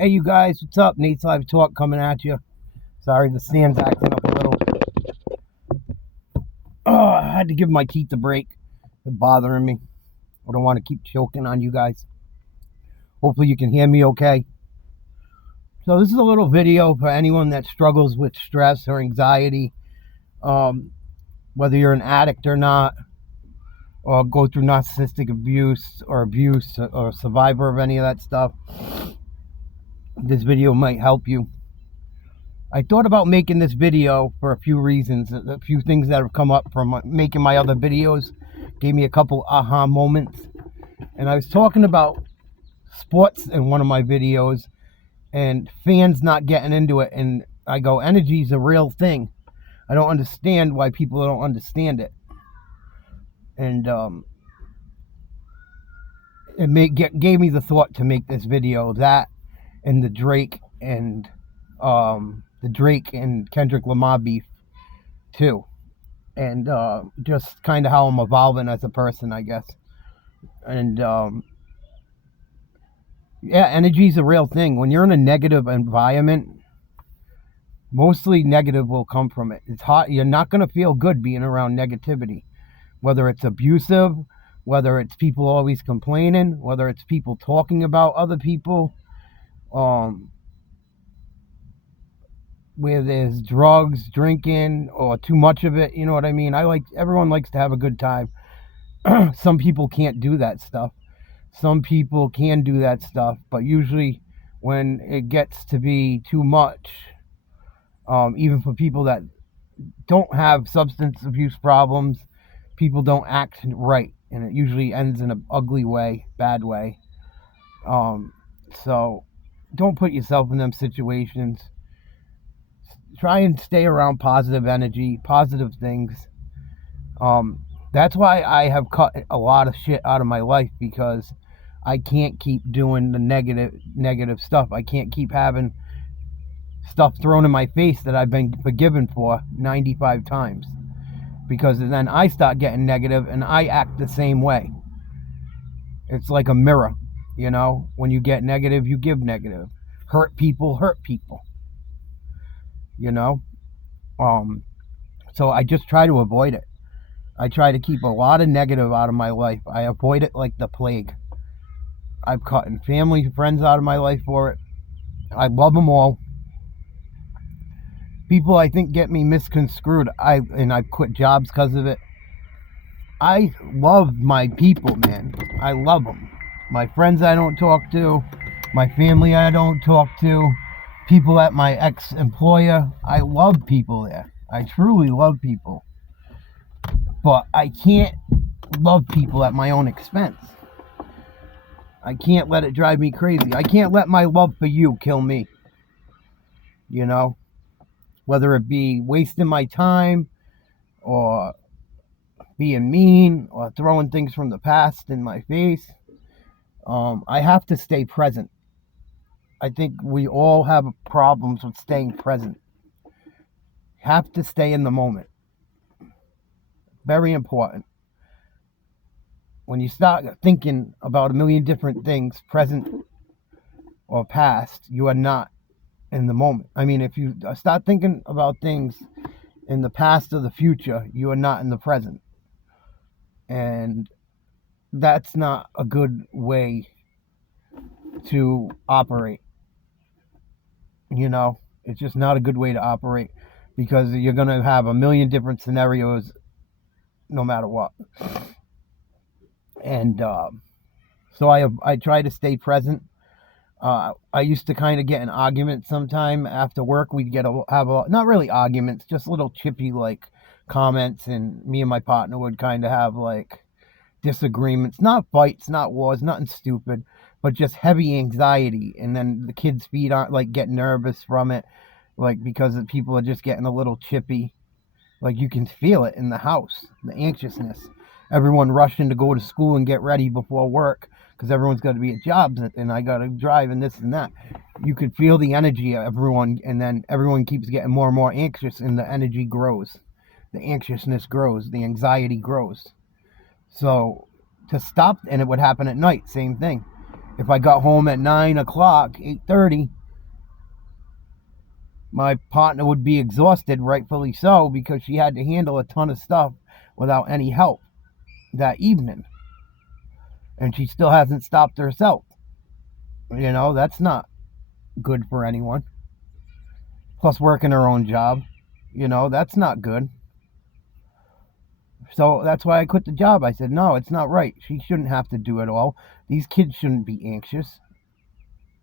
Hey, you guys, what's up? Nate's Live Talk coming at you. Sorry, the stand's acting up a little. I had to give my teeth a break. They're bothering me. I don't want to keep choking on you guys. Hopefully you can hear me okay. So this is a little video for anyone that struggles with stress or anxiety, whether you're an addict or not, or go through narcissistic abuse or a survivor of any of that stuff. This video might help you. I thought about making this video for a few reasons. A few things that have come up from making my other videos gave me a couple aha moments. And I was talking about sports in one of my videos and fans not getting into it. And I go, energy is a real thing. I don't understand why people don't understand it. And it gave me the thought to make this video, that and the Drake and Kendrick Lamar beef too, and just kind of how I'm evolving as a person, I guess. And yeah, energy is a real thing. When you're in a negative environment, mostly negative will come from it. It's hot. You're not going to feel good being around negativity, whether it's abusive, whether it's people always complaining, whether it's people talking about other people, where there's drugs, drinking, or too much of it. You know what I mean? Everyone likes to have a good time. Some people can't do that stuff. Some people can do that stuff, but usually when it gets to be too much, even for people that don't have substance abuse problems, people don't act right, and it usually ends in an ugly way, bad way. So don't put yourself in them situations. Try and stay around positive energy, positive things. That's why I have cut a lot of shit out of my life, because I can't keep doing the negative stuff. I can't keep having stuff thrown in my face that I've been forgiven for 95 times, because then I start getting negative and I act the same way. It's like a mirror, you know? When you get negative, you give negative. Hurt people, you know? So I just try to avoid it. I try to keep a lot of negative out of my life. I avoid it like the plague. I've cut family, friends out of my life for it. I love them all. People, I think, get me misconstrued. I've quit jobs because of it. I love my people, man. I love them. My friends I don't talk to. My family I don't talk to. People at my ex-employer. I love people there. I truly love people. But I can't love people at my own expense. I can't let it drive me crazy. I can't let my love for you kill me. You know? Whether it be wasting my time, or being mean, or throwing things from the past in my face. I have to stay present. I think we all have problems with staying present. Have to stay in the moment. Very important. When you start thinking about a million different things, present or past, you are not in the moment. I mean, if you start thinking about things in the past or the future, you are not in the present. And that's not a good way to operate. You know, it's just not a good way to operate, because you're going to have a million different scenarios no matter what. And so I try to stay present. I used to kind of get in arguments sometime after work. We'd have not really arguments, just little chippy like comments, and me and my partner would kind of have like disagreements, not fights, not wars, nothing stupid, but just heavy anxiety. And then the kids' feet aren't like get nervous from it, like because the people are just getting a little chippy. Like you can feel it in the house, the anxiousness. Everyone rushing to go to school and get ready before work, because everyone's got to be at jobs and I got to drive and this and that. You could feel the energy of everyone, and then everyone keeps getting more and more anxious, and the energy grows. The anxiousness grows. The anxiety grows. So to stop, and it would happen at night, same thing. If I got home at 9 o'clock, 8:30, my partner would be exhausted, rightfully so, because she had to handle a ton of stuff without any help that evening. And she still hasn't stopped herself. That's not good for anyone. Plus working her own job, that's not good. So that's why I quit the job. I said, no, it's not right. She shouldn't have to do it all. These kids shouldn't be anxious.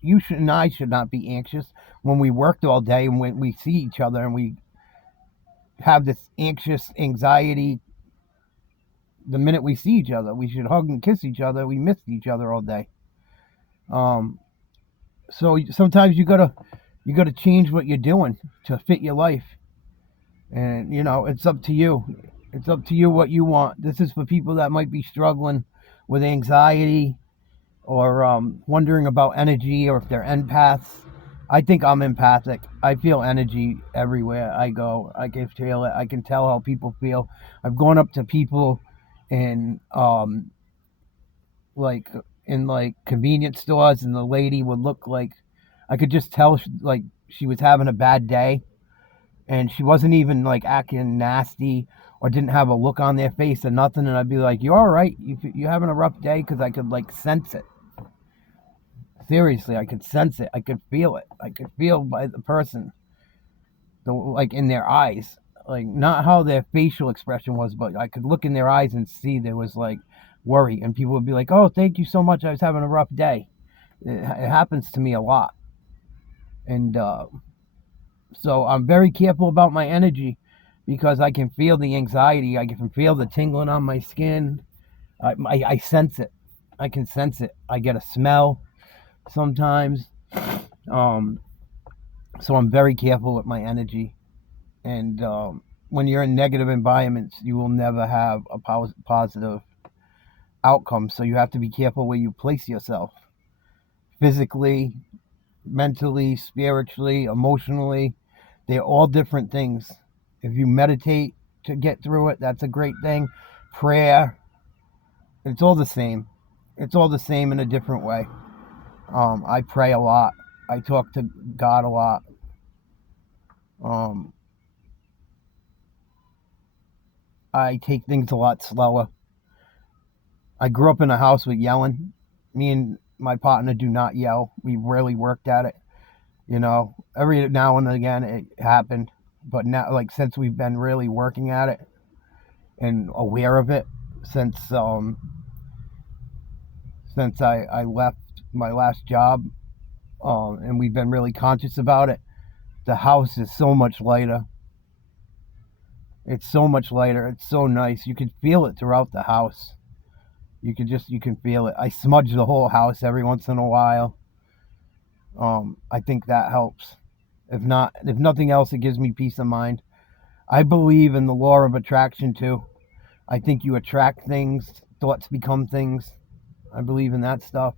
You should and I should not be anxious when we worked all day and when we see each other and we have this anxious anxiety the minute we see each other. We should hug and kiss each other. We missed each other all day. So sometimes you gotta change what you're doing to fit your life. And it's up to you. It's up to you what you want. This is for people that might be struggling with anxiety or wondering about energy, or if they're empaths. I think I'm empathic. I feel energy everywhere I go. I can feel it. I can tell how people feel. I've gone up to people in like convenience stores, and the lady would look like, I could just tell like she was having a bad day, and she wasn't even like acting nasty or didn't have a look on their face or nothing, and I'd be like, you all right? You having a rough day? Because I could like sense it. Seriously, I could sense it. I could feel it. I could feel by the person, like in their eyes, like not how their facial expression was, but I could look in their eyes and see there was like worry, and people would be like, oh, thank you so much, I was having a rough day. It happens to me a lot. And so I'm very careful about my energy, because I can feel the anxiety. I can feel the tingling on my skin. I sense it. I can sense it. I get a smell sometimes. So I'm very careful with my energy. And when you're in negative environments, you will never have a positive outcome. So you have to be careful where you place yourself, physically, mentally, spiritually, emotionally. They're all different things. If you meditate to get through it, that's a great thing. Prayer, it's all the same. It's all the same in a different way. I pray a lot. I talk to God a lot. I take things a lot slower. I grew up in a house with yelling. Me and my partner do not yell. We really worked at it. Every now and again it happened. But now, like, since we've been really working at it and aware of it, since I left my last job, and we've been really conscious about it, the house is so much lighter. It's so much lighter. It's so nice. You can feel it throughout the house. You can feel it. I smudge the whole house every once in a while. I think that helps. If nothing else, it gives me peace of mind. I believe in the law of attraction too. I think you attract things, thoughts become things. I believe in that stuff.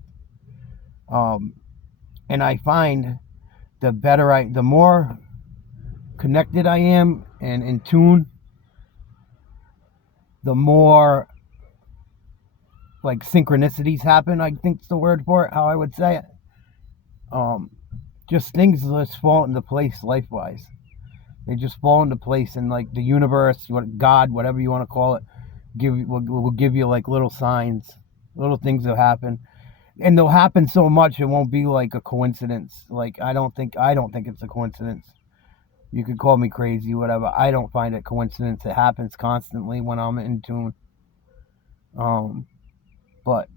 And I find the more connected I am and in tune, the more like synchronicities happen. I think's the word for it, how I would say it. Just things just fall into place life-wise. They just fall into place, and like the universe, God, whatever you want to call it, will give you like little signs, little things that happen, and they'll happen so much it won't be like a coincidence. Like I don't think it's a coincidence. You could call me crazy, whatever. I don't find it coincidence. It happens constantly when I'm in tune. But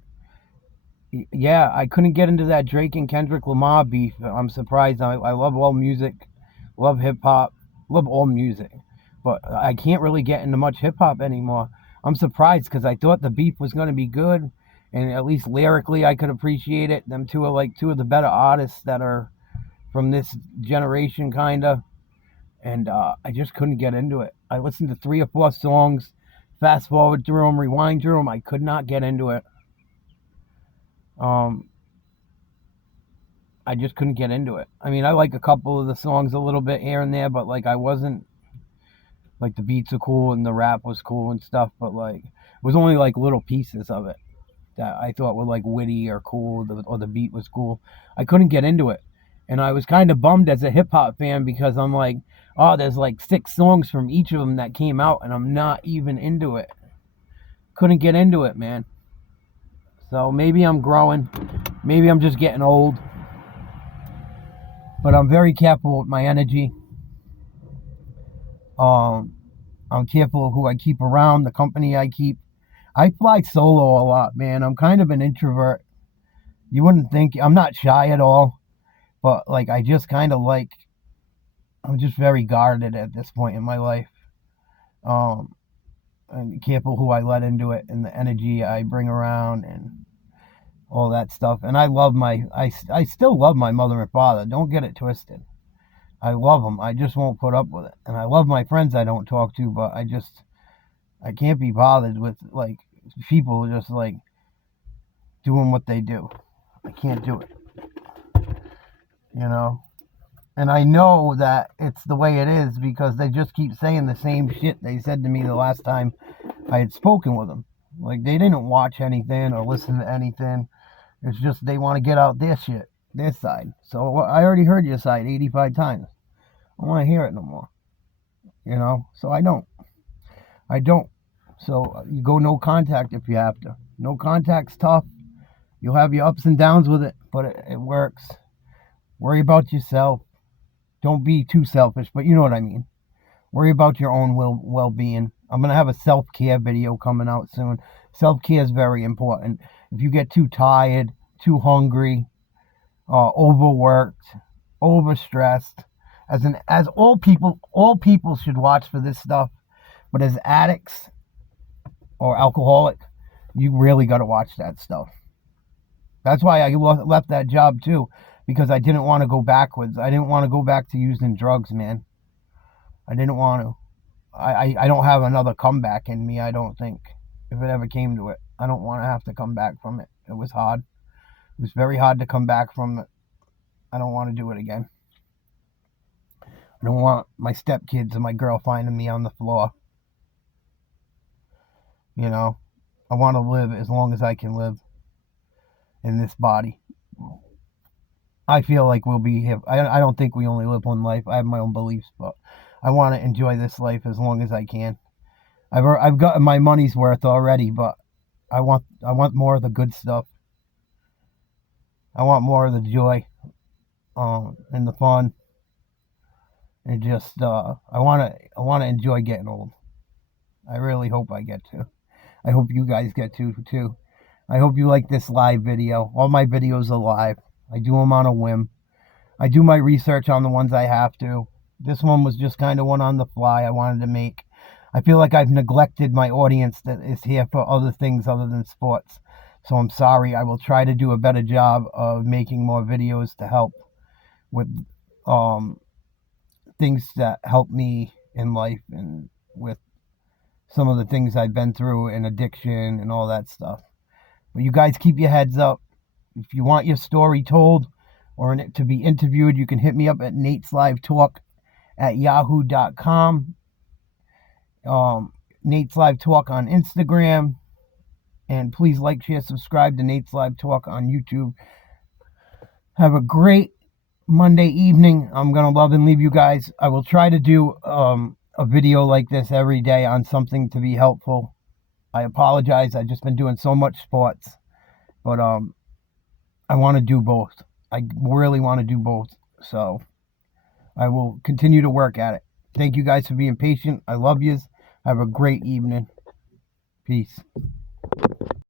yeah, I couldn't get into that Drake and Kendrick Lamar beef. I'm surprised. I love all music, love hip hop, love all music, but I can't really get into much hip hop anymore. I'm surprised, because I thought the beef was going to be good, and at least lyrically I could appreciate it. Them two are like two of the better artists that are from this generation, kinda. And I just couldn't get into it. I listened to 3 or 4 songs, fast forward through them, rewind through them. I could not get into it. I just couldn't get into it. I mean, I like a couple of the songs a little bit here and there, but like I wasn't, the beats are cool and the rap was cool and stuff, but like it was only like little pieces of it. that I thought were like witty or cool, or the beat was cool. I couldn't get into it, and I was kind of bummed as a hip hop fan because I'm like, oh, there's like 6 songs from each of them that came out, and I'm not even into it. Couldn't get into it, man. So maybe I'm growing, maybe I'm just getting old, but I'm very careful with my energy. I'm careful of who I keep around, the company I keep. I fly solo a lot, man. I'm kind of an introvert. You wouldn't think I'm not shy at all, but like I just kind of like I'm just very guarded at this point in my life. Um, I'm careful who I let into it and the energy I bring around and all that stuff. And I still love my mother and father. Don't get it twisted. I love them. I just won't put up with it. And I love my friends I don't talk to, but I can't be bothered with like people just like doing what they do. I can't do it. You know? And I know that it's the way it is because they just keep saying the same shit they said to me the last time I had spoken with them. Like they didn't watch anything or listen to anything. It's just they want to get out their shit, their side. So I already heard your side 85 times. I don't want to hear it no more. You know? So I don't. I don't. So you go no contact if you have to. No contact's tough. You'll have your ups and downs with it, but it works. Worry about yourself. Don't be too selfish, but you know what I mean. Worry about your own well-being. I'm going to have a self-care video coming out soon. Self-care is very important. If you get too tired, too hungry, overworked, overstressed, as all people should watch for this stuff, but as addicts or alcoholic, you really got to watch that stuff. That's why I left that job too, because I didn't want to go backwards. I didn't want to go back to using drugs, man. I didn't want to. I don't have another comeback in me, I don't think, if it ever came to it. I don't want to have to come back from it. It was hard. It was very hard to come back from it. I don't want to do it again. I don't want my stepkids and my girl finding me on the floor. You know, I want to live as long as I can live in this body. I feel like we'll be here. I don't think we only live one life. I have my own beliefs, but I want to enjoy this life as long as I can. I've gotten my money's worth already, but I want more of the good stuff. I want more of the joy, and the fun, and just I want to enjoy getting old. I really hope I get to. I hope you guys get to too. I hope you like this live video. All my videos are live. I do them on a whim. I do my research on the ones I have to. This one was just kind of one on the fly I wanted to make. I feel like I've neglected my audience that is here for other things other than sports. So I'm sorry. I will try to do a better job of making more videos to help with things that help me in life and with some of the things I've been through and addiction and all that stuff. But you guys keep your heads up. If you want your story told or to be interviewed, you can hit me up at Nate's Live Talk at yahoo.com. Nate's Live Talk on Instagram. And please like, share, subscribe to Nate's Live Talk on YouTube. Have a great Monday evening. I'm going to love and leave you guys. I will try to do a video like this every day on something to be helpful. I apologize. I've just been doing so much sports. But I want to do both. I really want to do both. So I will continue to work at it. Thank you guys for being patient. I love yous. Have a great evening. Peace.